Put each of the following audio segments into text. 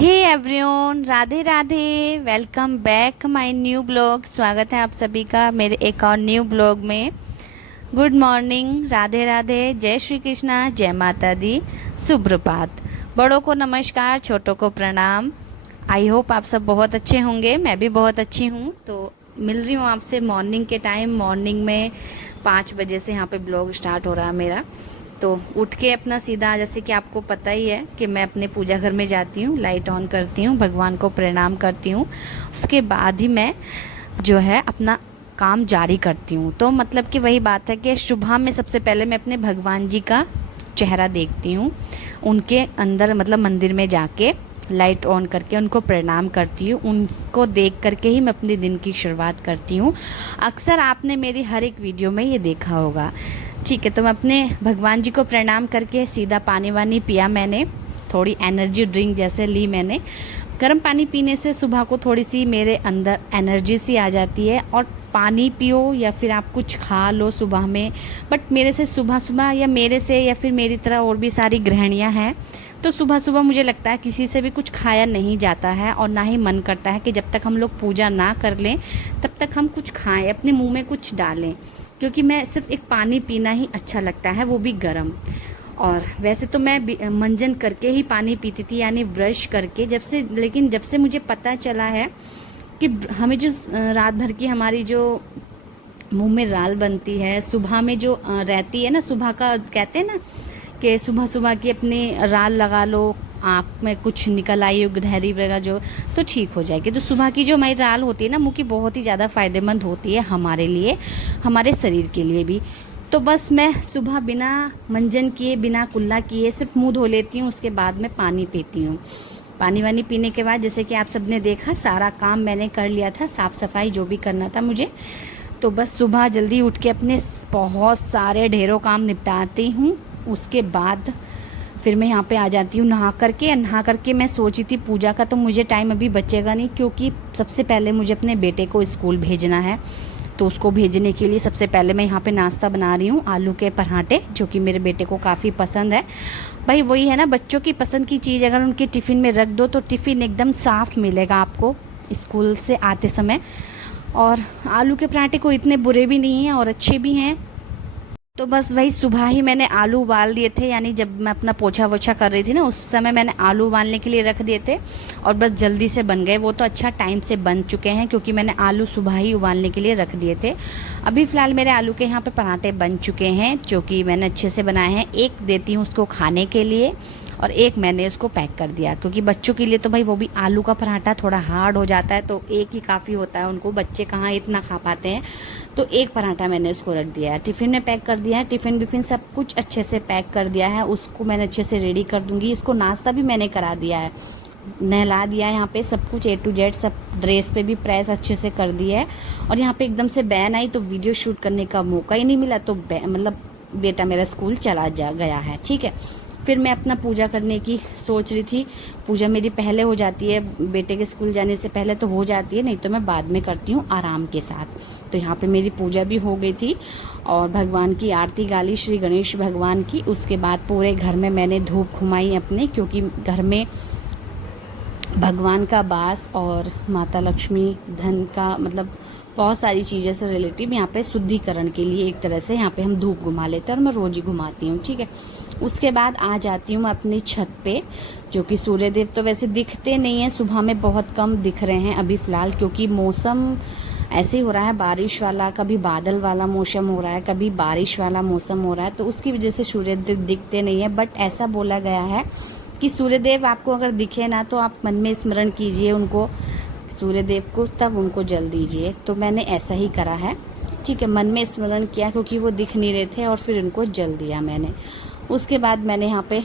Hey everyone, Radhe Radhe. Welcome back my new blog. स्वागत है आप सभी का मेरे एक और न्यू ब्लॉग में। गुड मॉर्निंग, राधे राधे, जय श्री कृष्णा, जय माता दी, सुप्रभात। बड़ों को नमस्कार, छोटों को प्रणाम। आई होप आप सब बहुत अच्छे होंगे। मैं भी बहुत अच्छी हूँ। तो मिल रही हूँ आपसे मॉर्निंग के टाइम। मॉर्निंग में 5 बजे से यहाँ पे ब्लॉग स्टार्ट हो रहा है मेरा। तो उठ के अपना सीधा, जैसे कि आपको पता ही है कि मैं अपने पूजा घर में जाती हूँ, लाइट ऑन करती हूँ, भगवान को प्रणाम करती हूँ। उसके बाद ही मैं जो है अपना काम जारी करती हूँ। तो मतलब कि वही बात है कि सुबह में सबसे पहले मैं अपने भगवान जी का चेहरा देखती हूँ। उनके अंदर मतलब मंदिर में जाके लाइट ऑन करके उनको प्रणाम करती हूँ। उनको देख करके ही मैं अपने दिन की शुरुआत करती हूँ। अक्सर आपने मेरी हर एक वीडियो में ये देखा होगा। ठीक है, तो मैं अपने भगवान जी को प्रणाम करके सीधा पानी वानी पिया मैंने, थोड़ी एनर्जी ड्रिंक जैसे ली मैंने। गर्म पानी पीने से सुबह को थोड़ी सी मेरे अंदर एनर्जी सी आ जाती है। और पानी पियो या फिर आप कुछ खा लो सुबह में, बट मेरे से सुबह सुबह या मेरे से या फिर मेरी तरह और भी सारी गृहिणियाँ हैं, तो सुबह सुबह मुझे लगता है किसी से भी कुछ खाया नहीं जाता है। और ना ही मन करता है कि जब तक हम लोग पूजा ना कर लें तब तक हम कुछ खाएं, अपने मुंह में कुछ डालें। क्योंकि मैं सिर्फ एक पानी पीना ही अच्छा लगता है, वो भी गर्म। और वैसे तो मैं मंजन करके ही पानी पीती थी, यानी ब्रश करके। लेकिन जब से मुझे पता चला है कि हमें जो रात भर की हमारी जो मुंह में राल बनती है, सुबह में जो रहती है ना, सुबह का कहते हैं ना कि सुबह सुबह की अपनी राल लगा लो, आँख में कुछ निकल आई हो गहरी वगैरह जो, तो ठीक हो जाएगी। तो सुबह की जो हमारी राल होती है ना मुँह की, बहुत ही ज़्यादा फ़ायदेमंद होती है हमारे लिए, हमारे शरीर के लिए भी। तो बस मैं सुबह बिना मंजन किए, बिना कुल्ला किए सिर्फ मुंह धो लेती हूँ। उसके बाद मैं पानी पीती हूँ। पानी वानी पीने के बाद, जैसे कि आप सब ने देखा, सारा काम मैंने कर लिया था, साफ़ सफाई जो भी करना था मुझे। तो बस सुबह जल्दी उठ के अपने बहुत सारे ढेरों काम निपटाती हूँ। उसके बाद फिर मैं यहाँ पे आ जाती हूँ नहा करके मैं सोची थी पूजा का तो मुझे टाइम अभी बचेगा नहीं, क्योंकि सबसे पहले मुझे अपने बेटे को स्कूल भेजना है। तो उसको भेजने के लिए सबसे पहले मैं यहाँ पे नाश्ता बना रही हूँ, आलू के पराठे, जो कि मेरे बेटे को काफ़ी पसंद है। भाई वही है ना, बच्चों की पसंद की चीज़ अगर उनके टिफ़िन में रख दो तो टिफ़िन एकदम साफ़ मिलेगा आपको स्कूल से आते समय। और आलू के पराठे को इतने बुरे भी नहीं हैं और अच्छे भी हैं। तो बस वही सुबह ही मैंने आलू उबाल दिए थे, यानी जब मैं अपना पोछा वोछा कर रही थी ना, उस समय मैंने आलू उबालने के लिए रख दिए थे। और बस जल्दी से बन गए वो, तो अच्छा टाइम से बन चुके हैं क्योंकि मैंने आलू सुबह ही उबालने के लिए रख दिए थे। अभी फ़िलहाल मेरे आलू के यहाँ पे पराठे बन चुके हैं, जो कि मैंने अच्छे से बनाए हैं। एक देती हूँ उसको खाने के लिए और एक मैंने उसको पैक कर दिया, क्योंकि बच्चों के लिए तो भाई वो भी आलू का पराठा थोड़ा हार्ड हो जाता है, तो एक ही काफ़ी होता है उनको, बच्चे कहाँ इतना खा पाते हैं। तो एक पराठा मैंने उसको रख दिया है, टिफ़िन में पैक कर दिया है। टिफ़िन विफ़िन सब कुछ अच्छे से पैक कर दिया है, उसको मैंने अच्छे से रेडी कर दूँगी। इसको नाश्ता भी मैंने करा दिया है, नहला दिया है, यहाँ पे सब कुछ A to Z, सब ड्रेस पे भी प्रेस अच्छे से कर दी है। और यहाँ पे एकदम से बैन आई तो वीडियो शूट करने का मौका ही नहीं मिला, तो मतलब बेटा मेरा स्कूल चला गया है। ठीक है, फिर मैं अपना पूजा करने की सोच रही थी। पूजा मेरी पहले हो जाती है, बेटे के स्कूल जाने से पहले तो हो जाती है, नहीं तो मैं बाद में करती हूँ आराम के साथ। तो यहाँ पे मेरी पूजा भी हो गई थी और भगवान की आरती गाली, श्री गणेश भगवान की। उसके बाद पूरे घर में मैंने धूप घुमाई अपने, क्योंकि घर में भगवान का वास और माता लक्ष्मी, धन का मतलब बहुत सारी चीज़ें से रिलेटिव यहाँ पे शुद्धिकरण के लिए एक तरह से यहाँ पे हम धूप घुमा लेते हैं, और मैं रोज़ ही घुमाती हूँ। ठीक है, उसके बाद आ जाती हूँ मैं अपनी छत पे, जो कि सूर्यदेव तो वैसे दिखते नहीं हैं, सुबह में बहुत कम दिख रहे हैं अभी फ़िलहाल, क्योंकि मौसम ऐसे ही हो रहा है बारिश वाला, कभी बादल वाला मौसम हो रहा है, कभी बारिश वाला मौसम हो रहा है, तो उसकी वजह से सूर्यदेव दिखते नहीं है। बट ऐसा बोला गया है कि सूर्यदेव आपको अगर दिखे ना तो आप मन में स्मरण कीजिए उनको, सूर्यदेव को, तब उनको जल दीजिए। तो मैंने ऐसा ही करा है। ठीक है, मन में स्मरण किया क्योंकि वो दिख नहीं रहे थे, और फिर उनको जल दिया मैंने। उसके बाद मैंने यहाँ पे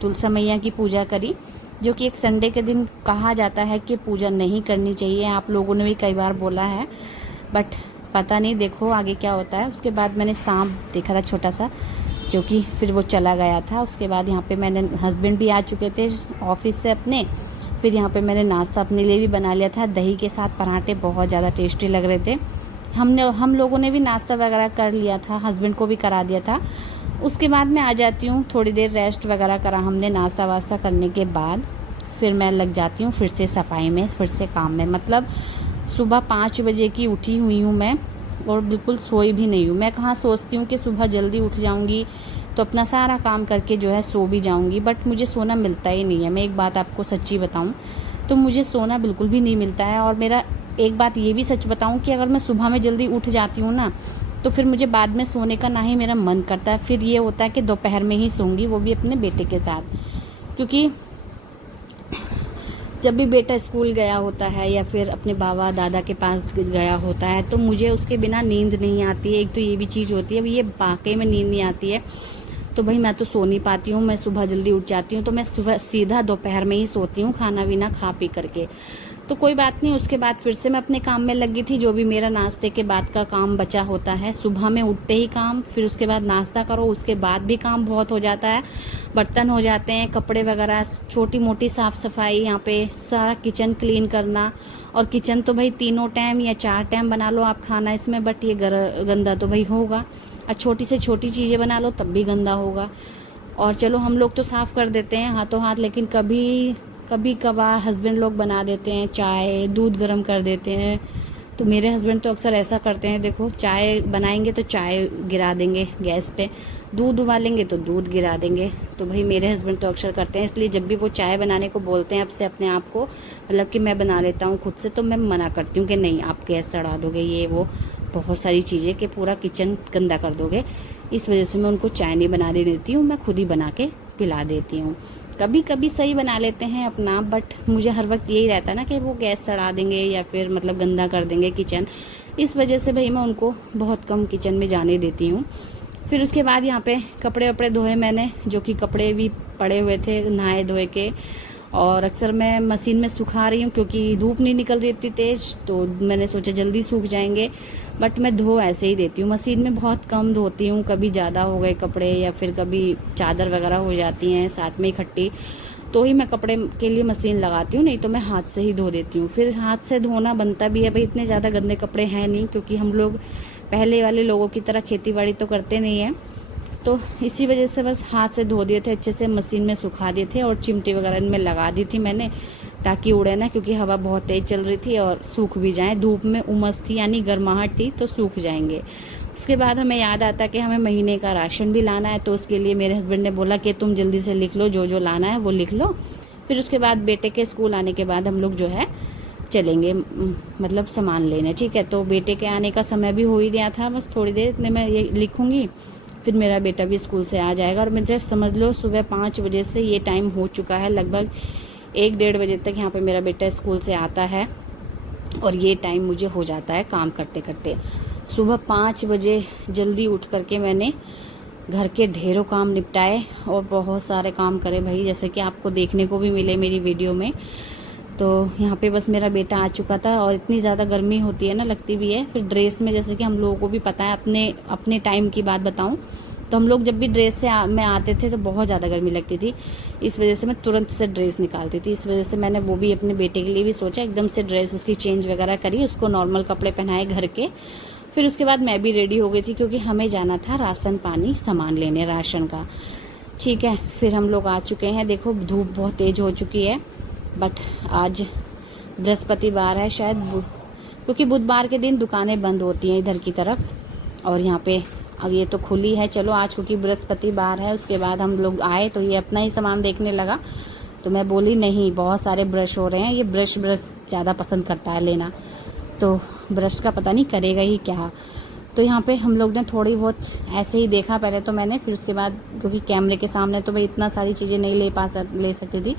तुलसा मैया की पूजा करी, जो कि एक संडे के दिन कहा जाता है कि पूजा नहीं करनी चाहिए। आप लोगों ने भी कई बार बोला है, बट पता नहीं, देखो आगे क्या होता है। उसके बाद मैंने सांप देखा था छोटा सा, जो कि फिर वो चला गया था। उसके बाद यहाँ पे मैंने, हस्बैंड भी आ चुके थे ऑफिस से अपने, फिर यहाँ पे मैंने नाश्ता अपने लिए भी बना लिया था, दही के साथ पराठे बहुत ज़्यादा टेस्टी लग रहे थे। हम लोगों ने भी नाश्ता वगैरह कर लिया था, हस्बैंड को भी करा दिया था। उसके बाद मैं आ जाती हूँ, थोड़ी देर रेस्ट वगैरह करा हमने नाश्ता वास्ता करने के बाद। फिर मैं लग जाती हूँ फिर से सफाई में, फिर से काम में। मतलब सुबह 5 बजे की उठी हुई हूँ मैं और बिल्कुल सोई भी नहीं हूँ। मैं कहाँ सोचती हूँ कि सुबह जल्दी उठ जाऊँगी तो अपना सारा काम करके जो है सो भी जाऊँगी, बट मुझे सोना मिलता ही नहीं है। मैं एक बात आपको सच्ची बताऊँ तो मुझे सोना बिल्कुल भी नहीं मिलता है। और मेरा एक बात ये भी सच बताऊँ कि अगर मैं सुबह में जल्दी उठ जाती हूँ ना तो फिर मुझे बाद में सोने का ना ही मेरा मन करता है। फिर ये होता है कि दोपहर में ही सोऊंगी, वो भी अपने बेटे के साथ, क्योंकि जब भी बेटा स्कूल गया होता है या फिर अपने बाबा दादा के पास गया होता है तो मुझे उसके बिना नींद नहीं आती है। एक तो ये भी चीज़ होती है, अब ये वाकई में नींद नहीं आती है तो भाई मैं तो सो नहीं पाती हूँ। मैं सुबह जल्दी उठ जाती हूँ तो मैं सुबह सीधा दोपहर में ही सोती हूँ, खाना पीना खा पी करके। तो कोई बात नहीं, उसके बाद फिर से मैं अपने काम में लगी थी, जो भी मेरा नाश्ते के बाद का काम बचा होता है। सुबह में उठते ही काम, फिर उसके बाद नाश्ता करो, उसके बाद भी काम बहुत हो जाता है। बर्तन हो जाते हैं, कपड़े वगैरह, छोटी मोटी साफ़ सफाई, यहाँ पे सारा किचन क्लीन करना। और किचन तो भाई 3 टाइम या 4 टाइम बना लो आप खाना इसमें, बट ये गंदा तो भाई होगा। और छोटी से छोटी चीज़ें बना लो तब भी गंदा होगा। और चलो हम लोग तो साफ़ कर देते हैं हाथों हाथ, लेकिन कभी कभार हस्बैंड लोग बना देते हैं चाय, दूध गर्म कर देते हैं। तो मेरे हस्बैंड तो अक्सर ऐसा करते हैं, देखो चाय बनाएंगे तो चाय गिरा देंगे गैस पे, दूध उबालेंगे तो दूध गिरा देंगे। तो भाई मेरे हस्बैंड तो अक्सर करते हैं, इसलिए जब भी वो चाय बनाने को बोलते हैं अब से अपने आप को, मतलब कि मैं बना लेता हूँ खुद से, तो मैं मना करती हूँ कि नहीं आप गैस चढ़ा दोगे, ये वो बहुत सारी चीज़ें कि पूरा किचन गंदा कर दोगे। इस वजह से मैं उनको चाय नहीं बनाने देती हूँ, मैं खुद ही बना के पिला देती हूँ। कभी कभी सही बना लेते हैं अपना, बट मुझे हर वक्त यही रहता है ना कि वो गैस चढ़ा देंगे या फिर मतलब गंदा कर देंगे किचन। इस वजह से भाई मैं उनको बहुत कम किचन में जाने देती हूँ। फिर उसके बाद यहाँ पे कपड़े वपड़े धोए मैंने, जो कि कपड़े भी पड़े हुए थे नहाए धोए के, और अक्सर मैं मशीन में सुखा रही हूँ क्योंकि धूप नहीं निकल रही इतनी तेज़, तो मैंने सोचा जल्दी सूख जाएंगे। बट मैं धो ऐसे ही देती हूँ, मशीन में बहुत कम धोती हूँ। कभी ज़्यादा हो गए कपड़े या फिर कभी चादर वगैरह हो जाती हैं साथ में इकट्ठी, तो ही मैं कपड़े के लिए मशीन लगाती हूँ, नहीं तो मैं हाथ से ही धो देती हूँ। फिर हाथ से धोना बनता भी है भाई, इतने ज़्यादा गंदे कपड़े हैं नहीं, क्योंकि हम लोग पहले वाले लोगों की तरह खेती बाड़ी तो करते नहीं हैं। तो इसी वजह से बस हाथ से धो दिए थे, अच्छे से मशीन में सुखा दिए थे और चिमटी वगैरह इनमें लगा दी थी मैंने, ताकि उड़े ना, क्योंकि हवा बहुत तेज़ चल रही थी और सूख भी जाएं। धूप में उमस थी यानी गर्माहट थी तो सूख जाएंगे। उसके बाद हमें याद आता कि हमें महीने का राशन भी लाना है, तो उसके लिए मेरे हस्बैंड ने बोला कि तुम जल्दी से लिख लो, जो जो लाना है वो लिख लो। फिर उसके बाद बेटे के स्कूल आने के बाद हम लोग जो है चलेंगे मतलब सामान लेने, ठीक है। तो बेटे के आने का समय भी हो ही गया था, बस थोड़ी देर इतने मैं ये लिखूँगी, फिर मेरा बेटा भी स्कूल से आ जाएगा। और मुझे समझ लो सुबह 5 बजे से ये टाइम हो चुका है, लगभग 1-1.5 बजे तक यहाँ पे मेरा बेटा स्कूल से आता है और ये टाइम मुझे हो जाता है काम करते करते। सुबह 5 बजे जल्दी उठ करके मैंने घर के ढेरों काम निपटाए और बहुत सारे काम करे भाई, जैसे कि आपको देखने को भी मिले मेरी वीडियो में। तो यहाँ पे बस मेरा बेटा आ चुका था और इतनी ज़्यादा गर्मी होती है ना, लगती भी है। फिर ड्रेस में, जैसे कि हम लोगों को भी पता है, अपने टाइम की बात बताऊँ तो हम लोग जब भी ड्रेस से में आते थे तो बहुत ज़्यादा गर्मी लगती थी। इस वजह से मैं तुरंत से ड्रेस निकालती थी। इस वजह से मैंने वो भी अपने बेटे के लिए भी सोचा, एकदम से ड्रेस उसकी चेंज वगैरह करी, उसको नॉर्मल कपड़े पहनाए घर के। फिर उसके बाद मैं भी रेडी हो गई थी क्योंकि हमें जाना था राशन पानी सामान लेने राशन का, ठीक है। फिर हम लोग आ चुके हैं, देखो धूप बहुत तेज़ हो चुकी है, बट आज बृहस्पतिवार है शायद, क्योंकि बुधवार के दिन दुकानें बंद होती हैं इधर की तरफ, और यहाँ पे अब ये तो खुली है। चलो आज क्योंकि बृहस्पतिवार है, उसके बाद हम लोग आए तो ये अपना ही सामान देखने लगा, तो मैं बोली नहीं बहुत सारे ब्रश हो रहे हैं, ये ब्रश ज़्यादा पसंद करता है लेना, तो ब्रश का पता नहीं करेगा ही क्या। तो यहाँ पे हम लोग ने थोड़ी बहुत ऐसे ही देखा पहले तो मैंने, फिर उसके बाद क्योंकि कैमरे के सामने तो भाई इतना सारी चीज़ें नहीं ले सकती थी,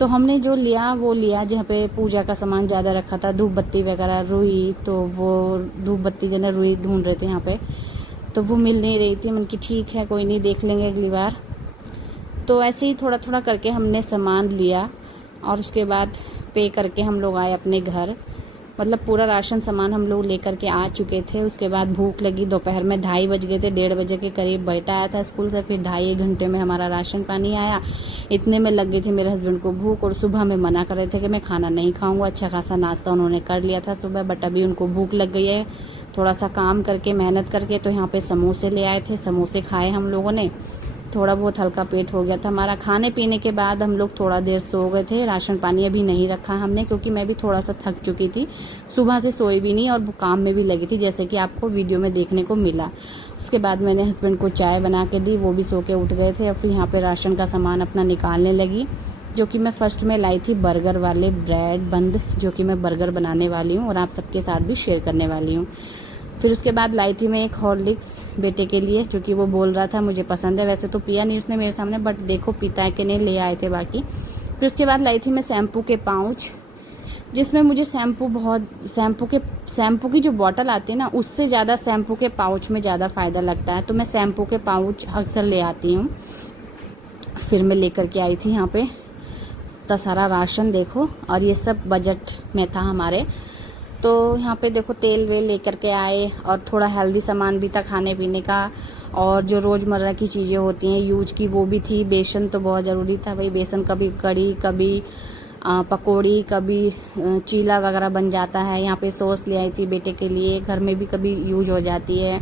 तो हमने जो लिया वो लिया। जहाँ पे पूजा का सामान ज़्यादा रखा था, धूप बत्ती वगैरह, रुई, तो वो धूप बत्ती जो है रुई ढूंढ रहे थे यहाँ पे, तो वो मिल नहीं रही थी। मन की ठीक है कोई नहीं, देख लेंगे अगली बार। तो ऐसे ही थोड़ा थोड़ा करके हमने सामान लिया और उसके बाद पे करके हम लोग आए अपने घर। मतलब पूरा राशन सामान हम लोग लेकर के आ चुके थे। उसके बाद भूख लगी, दोपहर में 2:30 बज गए थे, 1:30 बजे के करीब बेटा आया था स्कूल से, फिर 2.5 घंटे में हमारा राशन पानी आया। इतने में लग गई थी मेरे हस्बैंड को भूख, और सुबह में मना कर रहे थे कि मैं खाना नहीं खाऊंगा। अच्छा खासा नाश्ता उन्होंने कर लिया था सुबह, बट अभी उनको भूख लग गई है। थोड़ा सा काम करके मेहनत करके तो यहाँ पे समोसे ले आए थे, समोसे खाए हम लोगों ने। थोड़ा बहुत हल्का पेट हो गया था हमारा। खाने पीने के बाद हम लोग थोड़ा देर सो गए थे। राशन पानी अभी नहीं रखा हमने, क्योंकि मैं भी थोड़ा सा थक चुकी थी, सुबह से सोई भी नहीं और काम में भी लगी थी, जैसे कि आपको वीडियो में देखने को मिला। उसके बाद मैंने हस्बैंड को चाय बना के दी, वो भी सो के उठ गए थे। और फिर यहाँ पे राशन का सामान अपना निकालने लगी, जो कि मैं फ़र्स्ट में लाई थी बर्गर वाले ब्रेड बंद, जो कि मैं बर्गर बनाने वाली हूँ और आप सबके साथ भी शेयर करने वाली हूँ। फिर उसके बाद लाई थी मैं एक हॉर्लिक्स बेटे के लिए, जो कि वो बोल रहा था मुझे पसंद है। वैसे तो पिया नहीं उसने मेरे सामने, बट देखो पीता है कि नहीं, ले आए थे बाकी। फिर उसके बाद लाई थी मैं शैम्पू के पाउच, जिसमें मुझे शैम्पू की जो बॉटल आती है ना, उससे ज़्यादा शैम्पू के पाउच में ज़्यादा फ़ायदा लगता है, तो मैं शैम्पू के पाउच अक्सर ले आती हूँ। फिर मैं लेकर के आई थी यहाँ पे इतना सारा राशन देखो, और ये सब बजट में था हमारे। तो यहाँ पे देखो तेल वेल लेकर के आए, और थोड़ा हेल्दी सामान भी था खाने पीने का, और जो रोज़मर्रा की चीज़ें होती हैं यूज की वो भी थी। बेसन तो बहुत ज़रूरी था भाई, बेसन कभी कड़ी, कभी पकौड़ी, कभी चीला वगैरह बन जाता है। यहाँ पे सॉस ले आई थी बेटे के लिए, घर में भी कभी यूज हो जाती है।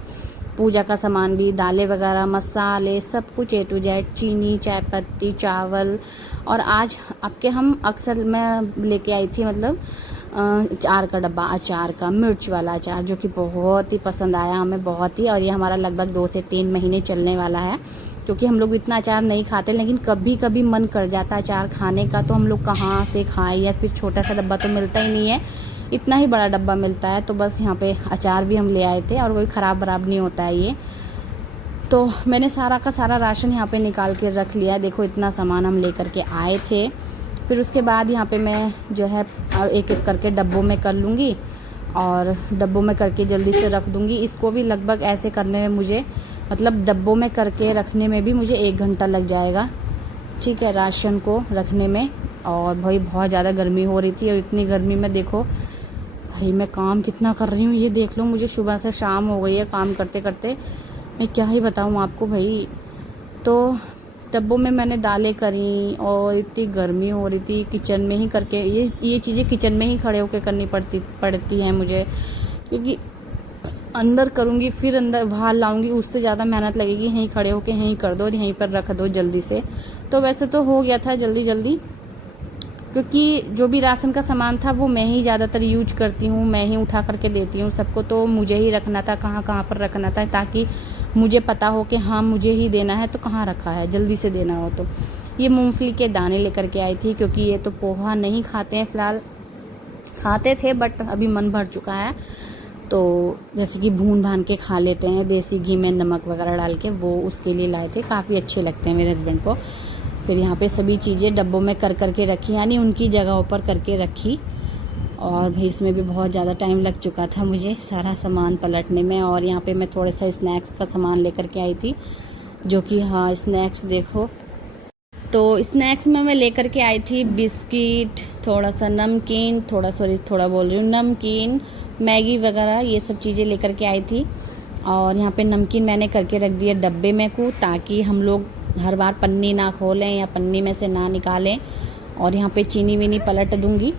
पूजा का सामान भी, दालें वगैरह, मसाले, सब कुछ A to Z, चीनी, चाय पत्ती, चावल। और आज आपके हम अक्सर मैं लेके आई थी मतलब अचार का डब्बा, अचार का मिर्च वाला अचार, जो कि बहुत ही पसंद आया हमें, बहुत ही। और ये हमारा लगभग 2 से 3 महीने चलने वाला है, क्योंकि हम लोग इतना अचार नहीं खाते, लेकिन कभी कभी मन कर जाता है अचार खाने का, तो हम लोग कहाँ से खाएं, या फिर छोटा सा डब्बा तो मिलता ही नहीं है, इतना ही बड़ा डब्बा मिलता है। तो बस यहाँ पे अचार भी हम ले आए थे, और कोई ख़राब वराब नहीं होता है ये। तो मैंने सारा का सारा राशन यहाँ पे निकाल के रख लिया, देखो इतना सामान हम लेकर के आए थे। फिर उसके बाद यहाँ पे मैं जो है एक एक करके डब्बों में कर लूँगी, और डब्बों में करके जल्दी से रख दूँगी। इसको भी लगभग ऐसे करने में मुझे, मतलब डब्बों में करके रखने में भी मुझे 1 घंटा लग जाएगा, ठीक है, राशन को रखने में। और भाई बहुत ज़्यादा गर्मी हो रही थी, और इतनी गर्मी में देखो भाई मैं काम कितना कर रही हूँ, ये देख लो, मुझे सुबह से शाम हो गई है काम करते करते, मैं क्या ही बताऊँ आपको भाई। तो डब्बों में मैंने दालें करी, और इतनी गर्मी हो रही थी, किचन में ही करके ये चीज़ें किचन में ही खड़े होकर करनी पड़ती हैं मुझे, क्योंकि अंदर करूँगी फिर अंदर बाहर लाऊंगी, उससे ज़्यादा मेहनत लगेगी। यहीं खड़े होकर यहीं कर दो, यहीं पर रख दो जल्दी से। तो वैसे तो हो गया था जल्दी जल्दी, क्योंकि जो भी राशन का सामान था वो मैं ही ज़्यादातर यूज करती हूँ, मैं ही उठा करके देती हूँ सबको, तो मुझे ही रखना था कहाँ कहाँ पर रखना था, ताकि मुझे पता हो कि हाँ मुझे ही देना है, तो कहाँ रखा है, जल्दी से देना हो। तो ये मूंगफली के दाने लेकर के आई थी, क्योंकि ये तो पोहा नहीं खाते हैं फ़िलहाल, खाते थे बट अभी मन भर चुका है, तो जैसे कि भून भान के खा लेते हैं देसी घी में नमक वगैरह डाल के, वो उसके लिए लाए थे, काफ़ी अच्छे लगते हैं मेरे हस्बैंड को। फिर यहाँ पे सभी चीज़ें डब्बों में कर करके रखी, यानी उनकी जगहों पर करके रखी। और भाई इसमें भी बहुत ज़्यादा टाइम लग चुका था मुझे सारा सामान पलटने में। और यहाँ पे मैं थोड़ा सा स्नैक्स का सामान लेकर के आई थी, जो कि हाँ स्नैक्स देखो, तो स्नैक्स में मैं लेकर के आई थी बिस्किट, थोड़ा सा नमकीन, थोड़ा बोल रही हूँ नमकीन, मैगी वगैरह, ये सब चीज़ें लेकर के आई थी। और यहाँ पे नमकीन मैंने करके रख दिया डब्बे में को, ताकि हम लोग हर बार पन्नी ना खोलें या पन्नी में से ना निकालें। और यहाँ पे चीनी वीनी पलट दूँगी।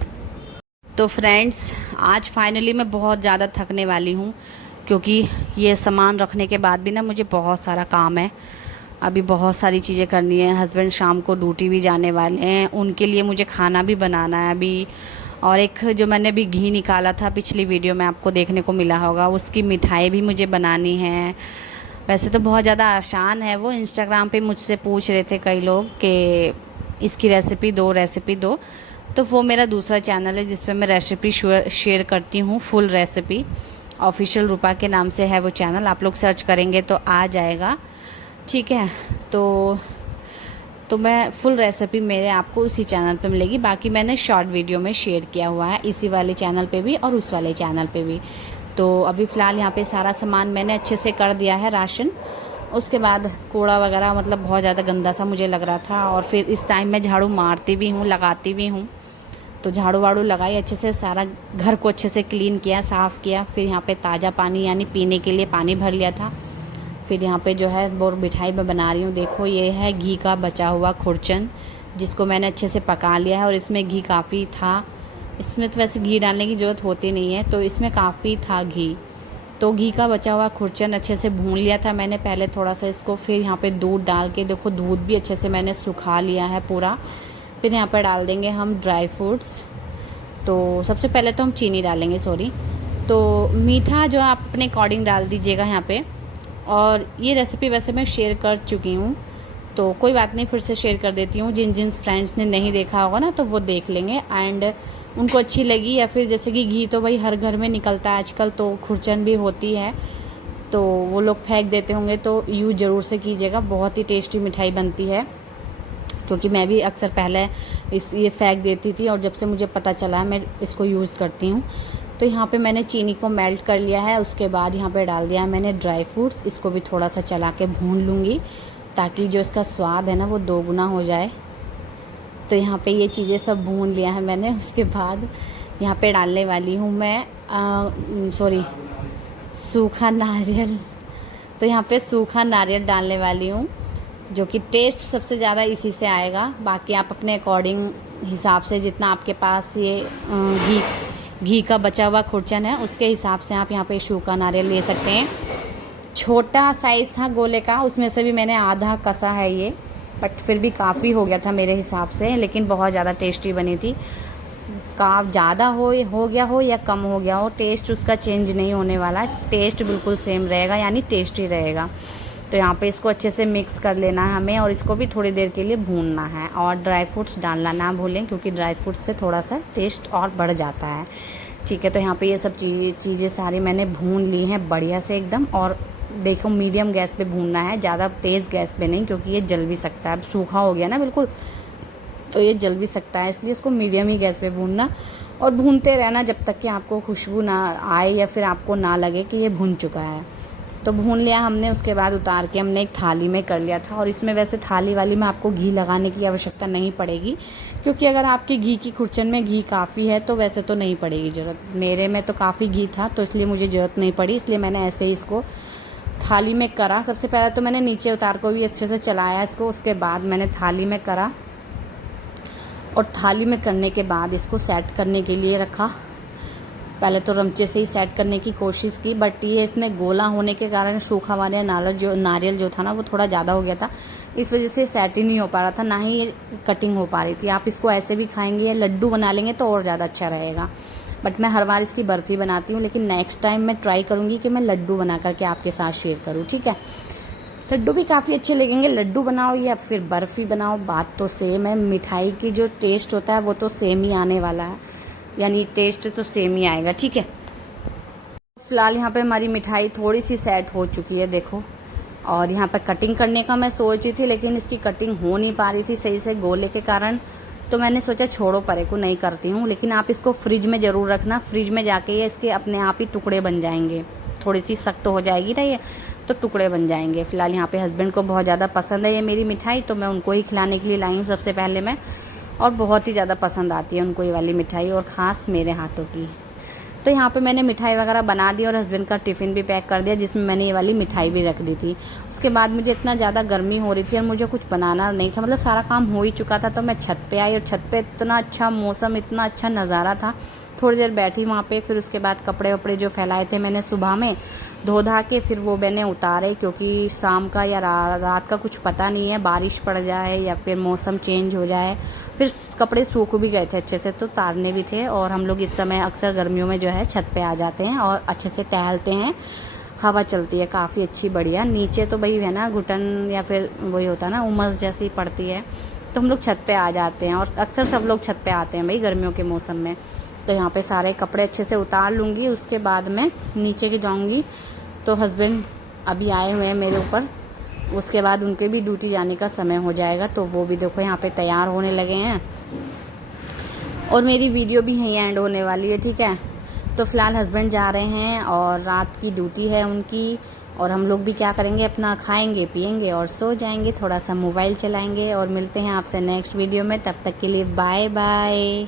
तो फ्रेंड्स आज फाइनली मैं बहुत ज़्यादा थकने वाली हूँ, क्योंकि ये सामान रखने के बाद भी ना मुझे बहुत सारा काम है, अभी बहुत सारी चीज़ें करनी है। हस्बैंड शाम को ड्यूटी भी जाने वाले हैं, उनके लिए मुझे खाना भी बनाना है अभी। और एक जो मैंने अभी घी निकाला था पिछली वीडियो में आपको देखने को मिला होगा, उसकी मिठाई भी मुझे बनानी है। वैसे तो बहुत ज़्यादा आसान है वो, इंस्टाग्राम पे मुझसे पूछ रहे थे कई लोग कि इसकी रेसिपी दो, तो वो मेरा दूसरा चैनल है जिस पे मैं रेसिपी शेयर करती हूँ, फुल रेसिपी, ऑफिशियल रूपा के नाम से है वो चैनल, आप लोग सर्च करेंगे तो आ जाएगा, ठीक है। तो मैं फुल रेसिपी मेरे आपको उसी चैनल पे मिलेगी, बाकी मैंने शॉर्ट वीडियो में शेयर किया हुआ है इसी वाले चैनल पे भी और उस वाले चैनल पे भी। तो अभी फ़िलहाल यहाँ पे सारा सामान मैंने अच्छे से कर दिया है राशन। उसके बाद कूड़ा वगैरह मतलब बहुत ज़्यादा गंदा सा मुझे लग रहा था, और फिर इस टाइम मैं झाड़ू मारती भी हूँ, लगाती भी हूँ, तो झाड़ू वाड़ू लगाई अच्छे से, सारा घर को अच्छे से क्लीन किया, साफ़ किया। फिर यहाँ पे ताज़ा पानी यानी पीने के लिए पानी भर लिया था। फिर यहाँ पे जो है वो मिठाई मैं बना रही हूँ, देखो ये है घी का बचा हुआ खुरचन, जिसको मैंने अच्छे से पका लिया है, और इसमें घी काफ़ी था। इसमें तो वैसे घी डालने की ज़रूरत होती नहीं है, तो इसमें काफ़ी था घी, तो घी का बचा हुआ खुरचन अच्छे से भून लिया था मैंने पहले थोड़ा सा इसको, फिर यहाँ पे दूध डाल के देखो दूध भी अच्छे से मैंने सुखा लिया है पूरा। फिर यहाँ पर डाल देंगे हम ड्राई फ्रूट्स। तो सबसे पहले तो हम चीनी डालेंगे, सॉरी। तो मीठा जो आप अपने अकॉर्डिंग डाल दीजिएगा यहाँ पे। और ये रेसिपी वैसे मैं शेयर कर चुकी हूँ, तो कोई बात नहीं, फिर से शेयर कर देती हूँ। जिन जिन फ्रेंड्स ने नहीं देखा होगा ना तो वो देख लेंगे, एंड उनको अच्छी लगी, या फिर जैसे कि घी तो भाई हर घर में निकलता है आजकल, तो खुरचन भी होती है तो वो लोग फेंक देते होंगे, तो यूज़ ज़रूर से कीजिएगा। बहुत ही टेस्टी मिठाई बनती है, क्योंकि मैं भी अक्सर पहले ये फेंक देती थी, और जब से मुझे पता चला है मैं इसको यूज़ करती हूँ। तो यहाँ पे मैंने चीनी को मेल्ट कर लिया है, उसके बाद यहाँ पे डाल दिया है मैंने ड्राई फ्रूट्स। इसको भी थोड़ा सा चला के भून लूँगी, ताकि जो इसका स्वाद है ना वो दोगुना हो जाए। तो यहाँ पे ये चीज़ें सब भून लिया है मैंने। उसके बाद यहाँ पे डालने वाली हूँ मैं सूखा नारियल। तो यहाँ पे सूखा नारियल डालने वाली हूँ, जो कि टेस्ट सबसे ज़्यादा इसी से आएगा। बाकी आप अपने अकॉर्डिंग हिसाब से, जितना आपके पास ये घी का बचा हुआ खुरचन है उसके हिसाब से आप यहाँ पे सूखा नारियल ले सकते हैं। छोटा साइज़ था गोले का, उसमें से भी मैंने आधा कसा है ये, बट फिर भी काफ़ी हो गया था मेरे हिसाब से, लेकिन बहुत ज़्यादा टेस्टी बनी थी। ज़्यादा हो गया हो या कम हो गया हो, टेस्ट उसका चेंज नहीं होने वाला, टेस्ट बिल्कुल सेम रहेगा, यानी टेस्टी रहेगा। तो यहाँ पे इसको अच्छे से मिक्स कर लेना है हमें, और इसको भी थोड़ी देर के लिए भूनना है। और ड्राई फ्रूट्स डालना ना भूलें, क्योंकि ड्राई फ्रूट्स से थोड़ा सा टेस्ट और बढ़ जाता है। ठीक है, तो यहाँ पे ये सब चीज़ें सारी मैंने भून ली हैं बढ़िया से एकदम। और देखो मीडियम गैस पे भूनना है, ज़्यादा तेज़ गैस पे नहीं, क्योंकि ये जल भी सकता है। अब सूखा हो गया ना बिल्कुल, तो ये जल भी सकता है, इसलिए इसको मीडियम ही गैस पे भूनना, और भूनते रहना जब तक कि आपको खुशबू ना आए या फिर आपको ना लगे कि ये भुन चुका है। तो भून लिया हमने, उसके बाद उतार के हमने एक थाली में कर लिया था। और इसमें वैसे थाली वाली में आपको घी लगाने की आवश्यकता नहीं पड़ेगी, क्योंकि अगर आपके घी की खुरचन में घी काफ़ी है तो वैसे तो नहीं पड़ेगी ज़रूरत। मेरे में तो काफ़ी घी था, तो इसलिए मुझे ज़रूरत नहीं पड़ी, इसलिए मैंने ऐसे ही इसको थाली में करा। सबसे पहले तो मैंने नीचे उतार को भी अच्छे से चलाया इसको, उसके बाद मैंने थाली में करा, और थाली में करने के बाद इसको सेट करने के लिए रखा। पहले तो रमचे से ही सेट करने की कोशिश की, बट ये इसमें गोला होने के कारण सूखा वाला नारियल जो था ना वो थोड़ा ज़्यादा हो गया था, इस वजह से सेट ही नहीं हो पा रहा था, ना ही ये कटिंग हो पा रही थी। आप इसको ऐसे भी खाएंगे या लड्डू बना लेंगे तो और ज़्यादा अच्छा रहेगा, बट मैं हर बार इसकी बर्फ़ी बनाती हूँ, लेकिन नेक्स्ट टाइम मैं ट्राई करूँगी कि मैं लड्डू बना करके आपके साथ शेयर करूँ। ठीक है, लड्डू भी काफ़ी अच्छे लगेंगे, लड्डू बनाओ या फिर बर्फ़ी बनाओ, बात तो सेम है। मिठाई की जो टेस्ट होता है वो तो सेम ही आने वाला है, यानी टेस्ट तो सेम ही आएगा। ठीक है, फ़िलहाल यहाँ पे हमारी मिठाई थोड़ी सी सेट हो चुकी है देखो। और यहाँ पे कटिंग करने का मैं सोच रही थी, लेकिन इसकी कटिंग हो नहीं पा रही थी सही से गोले के कारण, तो मैंने सोचा छोड़ो परे को नहीं करती हूँ। लेकिन आप इसको फ्रिज में ज़रूर रखना, फ्रिज में जाके ये इसके अपने आप ही टुकड़े बन जाएंगे। थोड़ी सी सख्त हो जाएगी ना ये, तो टुकड़े बन जाएंगे। फ़िलहाल यहाँ पे हस्बैंड को बहुत ज़्यादा पसंद है ये मेरी मिठाई, तो मैं उनको ही खिलाने के लिए लाई हूँ सबसे पहले मैं, और बहुत ही ज़्यादा पसंद आती है उनको ये वाली मिठाई, और ख़ास मेरे हाथों की। तो यहाँ पे मैंने मिठाई वगैरह बना दी और हस्बैंड का टिफ़िन भी पैक कर दिया, जिसमें मैंने ये वाली मिठाई भी रख दी थी। उसके बाद मुझे इतना ज़्यादा गर्मी हो रही थी और मुझे कुछ बनाना नहीं था, मतलब सारा काम हो ही चुका था, तो मैं छत पे आई, और छत पे इतना अच्छा मौसम, इतना अच्छा नज़ारा था। थोड़ी देर बैठी वहाँ पे, फिर उसके बाद कपड़े वपड़े जो फैलाए थे मैंने सुबह में धो धा के, फिर वो मैंने उतारे, क्योंकि शाम का या रात का कुछ पता नहीं है, बारिश पड़ जाए या फिर मौसम चेंज हो जाए। फिर कपड़े सूख भी गए थे अच्छे से, तो उतारने भी थे। और हम लोग इस समय अक्सर गर्मियों में जो है छत पे आ जाते हैं और अच्छे से टहलते हैं, हवा चलती है काफ़ी अच्छी बढ़िया। नीचे तो भाई है ना घुटन या फिर वही होता है ना उमस जैसी पड़ती है, तो हम लोग छत पे आ जाते हैं, और अक्सर सब लोग छत पे आते हैं भाई गर्मियों के मौसम में। तो यहाँ पे सारे कपड़े अच्छे से उतार लूँगी, उसके बाद मैं नीचे के जाऊँगी। तो हस्बैंड अभी आए हुए हैं मेरे ऊपर, उसके बाद उनके भी ड्यूटी जाने का समय हो जाएगा, तो वो भी देखो यहाँ पे तैयार होने लगे हैं, और मेरी वीडियो भी यहीं एंड होने वाली है। ठीक है, तो फ़िलहाल हस्बैंड जा रहे हैं और रात की ड्यूटी है उनकी, और हम लोग भी क्या करेंगे, अपना खाएंगे पिएंगे और सो जाएंगे, थोड़ा सा मोबाइल चलाएंगे। और मिलते हैं आपसे नेक्स्ट वीडियो में, तब तक के लिए बाय बाय।